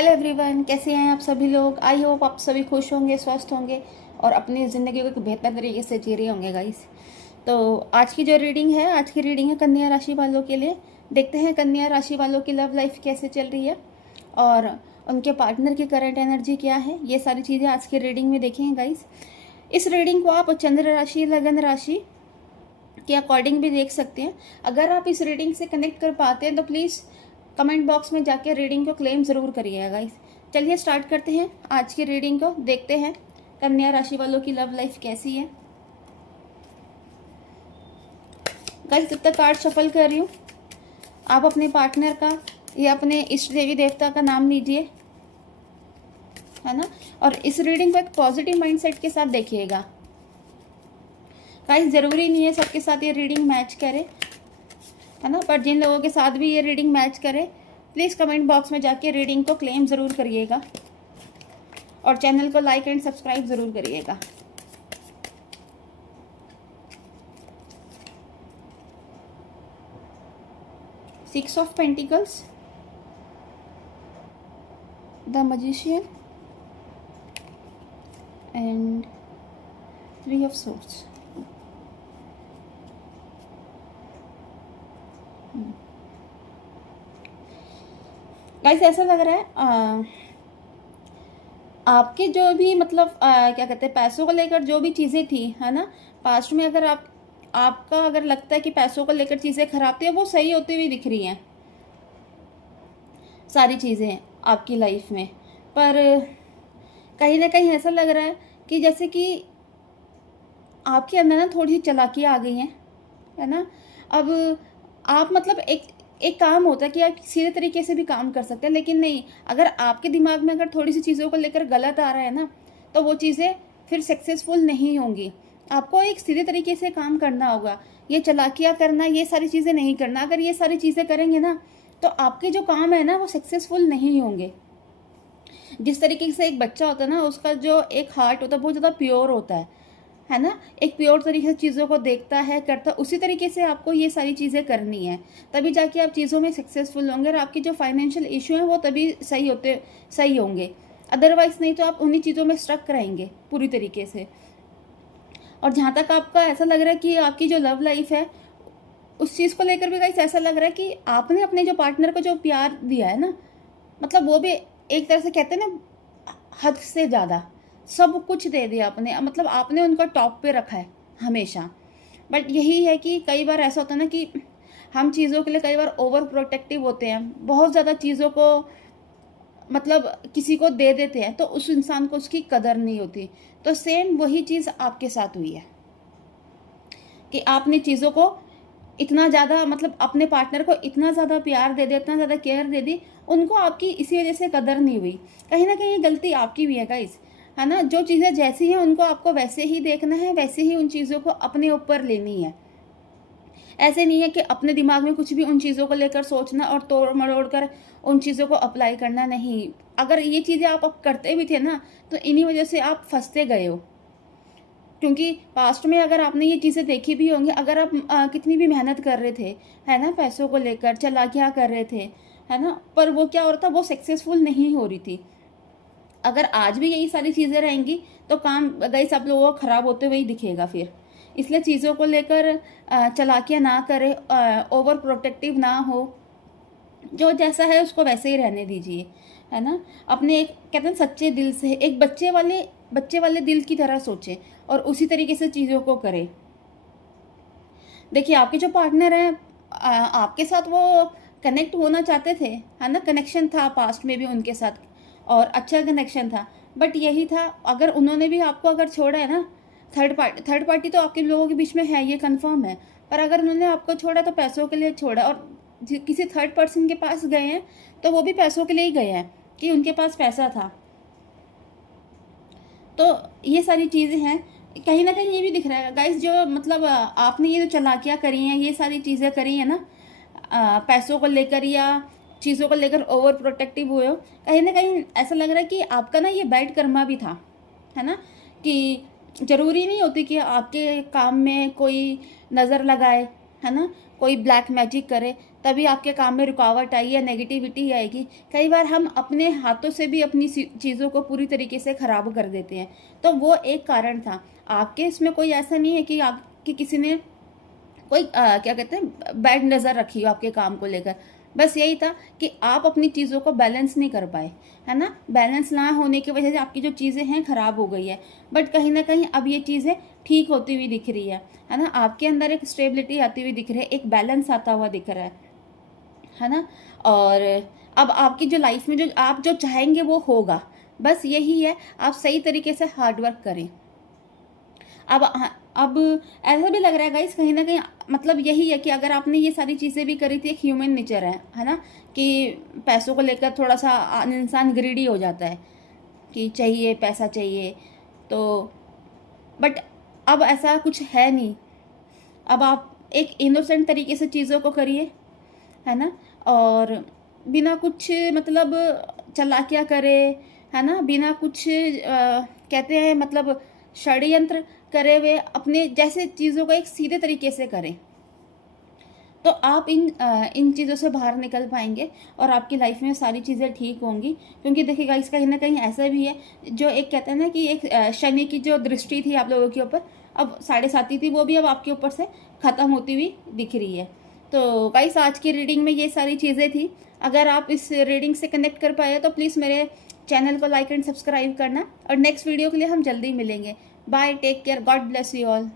Hello everyone, कैसे हैं आप सभी लोग। आई होप आप सभी खुश होंगे, स्वस्थ होंगे और अपनी ज़िंदगी को एक बेहतर तरीके से जी रहे होंगे गाइस। तो आज की जो रीडिंग है, आज की रीडिंग है कन्या राशि वालों के लिए। देखते हैं कन्या राशि वालों की लव लाइफ कैसे चल रही है और उनके पार्टनर की करंट एनर्जी क्या है। ये सारी चीज़ें आज की रीडिंग में देखेंगे गाइस। इस रीडिंग को आप चंद्र राशि, लगन राशि के अकॉर्डिंग भी देख सकते हैं। अगर आप इस रीडिंग से कनेक्ट कर पाते हैं तो प्लीज़ कमेंट बॉक्स में जाके रीडिंग को क्लेम ज़रूर करिएगा गाइस। चलिए स्टार्ट करते हैं आज की रीडिंग को। देखते हैं कन्या राशि वालों की लव लाइफ कैसी है गाइस। जब तक कार्ड शफल कर रही हूँ, आप अपने पार्टनर का या अपने इष्ट देवी देवता का नाम लीजिए, है ना। और इस रीडिंग को एक पॉजिटिव माइंडसेट के साथ देखिएगा गाइस। ज़रूरी नहीं है सबके साथ ये रीडिंग मैच करे, है ना, पर जिन लोगों के साथ भी ये रीडिंग मैच करे प्लीज़ कमेंट बॉक्स में जाके रीडिंग को क्लेम ज़रूर करिएगा और चैनल को लाइक एंड सब्सक्राइब ज़रूर करिएगा। Six of pentacles, the magician and three of swords. Guys ऐसा लग रहा है आपके जो भी मतलब क्या कहते हैं, पैसों को लेकर जो भी चीज़ें थी, है ना, पास्ट में अगर आपका अगर लगता है कि पैसों को लेकर चीज़ें खराब थी, वो सही होती हुई दिख रही हैं सारी चीज़ें आपकी लाइफ में। पर कहीं ना कहीं ऐसा लग रहा है कि जैसे कि आपके अंदर ना थोड़ी सी चालाकी आ गई है ना। अब आप मतलब एक काम होता है कि आप सीधे तरीके से भी काम कर सकते हैं, लेकिन नहीं, अगर आपके दिमाग में अगर थोड़ी सी चीज़ों को लेकर गलत आ रहा है ना, तो वो चीज़ें फिर सक्सेसफुल नहीं होंगी। आपको एक सीधे तरीके से काम करना होगा। ये चालाकियाँ करना, ये सारी चीज़ें नहीं करना। अगर ये सारी चीज़ें करेंगे ना तो आपके जो काम है ना वो सक्सेसफुल नहीं होंगे। जिस तरीके से एक बच्चा होता है ना, उसका जो एक हार्ट होता है बहुत ज़्यादा प्योर होता है ना, एक प्योर तरीके से चीज़ों को देखता है, करता, उसी तरीके से आपको ये सारी चीज़ें करनी है। तभी जाके आप चीज़ों में सक्सेसफुल होंगे और आपकी जो फाइनेंशियल इशू है वो तभी सही होंगे। अदरवाइज नहीं तो आप उन्हीं चीज़ों में स्ट्रक रहेंगे पूरी तरीके से। और जहाँ तक आपका ऐसा लग रहा है कि आपकी जो लव लाइफ है उस चीज़ को लेकर भी गाइस ऐसा लग रहा है कि आपने अपने जो पार्टनर को जो प्यार दिया है ना, मतलब वो भी एक तरह से कहते हैं ना, हद से ज़्यादा सब कुछ दे दिया आपने, मतलब आपने उनको टॉप पे रखा है हमेशा। बट यही है कि कई बार ऐसा होता है ना कि हम चीज़ों के लिए कई बार ओवर प्रोटेक्टिव होते हैं, बहुत ज़्यादा चीज़ों को मतलब किसी को दे देते हैं तो उस इंसान को उसकी कदर नहीं होती। तो सेम वही चीज़ आपके साथ हुई है कि आपने चीज़ों को इतना ज़्यादा मतलब अपने पार्टनर को इतना ज़्यादा प्यार दे दिया, इतना ज़्यादा केयर दे दी, उनको आपकी इसी वजह से कदर नहीं हुई। कहीं ना कहीं ये गलती आपकी भी है गाइस, है ना। जो चीज़ें जैसी हैं उनको आपको वैसे ही देखना है, वैसे ही उन चीज़ों को अपने ऊपर लेनी है। ऐसे नहीं है कि अपने दिमाग में कुछ भी उन चीज़ों को लेकर सोचना और तोड़ मरोड़ कर उन चीज़ों को अप्लाई करना नहीं। अगर ये चीज़ें आप अब करते भी थे ना तो इन्हीं वजह से आप फंसते गए हो। क्योंकि पास्ट में अगर आपने ये चीज़ें देखी भी होंगी, अगर आप कितनी भी मेहनत कर रहे थे, है ना, पैसों को लेकर चालाकियाँ कर रहे थे, है ना, पर वो क्या हो रहा था, वो सक्सेसफुल नहीं हो रही थी। अगर आज भी यही सारी चीज़ें रहेंगी तो काम गाइस आप लोगों को ख़राब होते हुए ही दिखेगा फिर। इसलिए चीज़ों को लेकर चालाकियाँ ना करें, ओवर प्रोटेक्टिव ना हो, जो जैसा है उसको वैसे ही रहने दीजिए, है ना। अपने एक कहते हैं सच्चे दिल से, एक बच्चे वाले दिल की तरह सोचें और उसी तरीके से चीज़ों को करें। देखिए आपके जो पार्टनर हैं आपके साथ वो कनेक्ट होना चाहते थे, है ना, कनेक्शन था पास्ट में भी उनके साथ और अच्छा कनेक्शन था। बट यही था, अगर उन्होंने भी आपको अगर छोड़ा है ना, थर्ड पार्टी तो आपके लोगों के बीच में है, ये कंफर्म है। पर अगर उन्होंने आपको छोड़ा तो पैसों के लिए छोड़ा, और किसी थर्ड पर्सन के पास गए हैं तो वो भी पैसों के लिए ही गए हैं कि उनके पास पैसा था। तो ये सारी चीज़ें हैं। कहीं ना कहीं ये भी दिख रहा है गाइस, जो मतलब आपने ये जो चालाकियाँ करी हैं, ये सारी चीज़ें करी हैं ना, पैसों को लेकर या चीज़ों को लेकर ओवर प्रोटेक्टिव हुए हो, कहीं ना कहीं ऐसा लग रहा है कि आपका ना ये बैड कर्मा भी था, है ना। कि ज़रूरी नहीं होती कि आपके काम में कोई नज़र लगाए, है ना, कोई ब्लैक मैजिक करे तभी आपके काम में रुकावट आई या नेगेटिविटी आएगी। कई बार हम अपने हाथों से भी अपनी चीज़ों को पूरी तरीके से ख़राब कर देते हैं। तो वो एक कारण था। आपके इसमें कोई ऐसा नहीं है कि आपकी किसी ने कोई क्या कहते हैं बैड नज़र रखी हो आपके काम को लेकर। बस यही था कि आप अपनी चीज़ों को बैलेंस नहीं कर पाए, है ना। बैलेंस ना होने की वजह से आपकी जो चीज़ें हैं ख़राब हो गई है। बट कहीं ना कहीं अब ये चीज़ें ठीक होती हुई दिख रही है ना। आपके अंदर एक स्टेबिलिटी आती हुई दिख रही है, एक बैलेंस आता हुआ दिख रहा है ना। और अब आपकी जो लाइफ में जो आप जो चाहेंगे वो होगा। बस यही है, आप सही तरीके से हार्ड वर्क करें। अब ऐसा भी लग रहा है गाइस कहीं ना कहीं, मतलब यही है कि अगर आपने ये सारी चीज़ें भी करी थी, एक ह्यूमन नेचर है ना, कि पैसों को लेकर थोड़ा सा इंसान ग्रीडी हो जाता है कि चाहिए पैसा चाहिए। तो बट अब ऐसा कुछ है नहीं। अब आप एक इनोसेंट तरीके से चीज़ों को करिए, है ना। और बिना कुछ मतलब चालाकियाँ करे, है ना, बिना कुछ कहते हैं मतलब षड्यंत्र करे हुए अपने जैसे चीज़ों को एक सीधे तरीके से करें, तो आप इन चीज़ों से बाहर निकल पाएंगे और आपकी लाइफ में सारी चीज़ें ठीक होंगी। क्योंकि देखिएगा इसका कहीं ना कहीं ऐसा भी है, जो एक कहते हैं ना कि एक शनि की जो दृष्टि थी आप लोगों के ऊपर, अब 7.5 थी, वो भी अब आपके ऊपर से ख़त्म होती हुई दिख रही है। तो गाइस आज की रीडिंग में ये सारी चीज़ें थी। अगर आप इस रीडिंग से कनेक्ट कर पाए तो प्लीज़ मेरे चैनल को लाइक एंड सब्सक्राइब करना, और नेक्स्ट वीडियो के लिए हम जल्दी मिलेंगे। Bye, take care, God bless you all.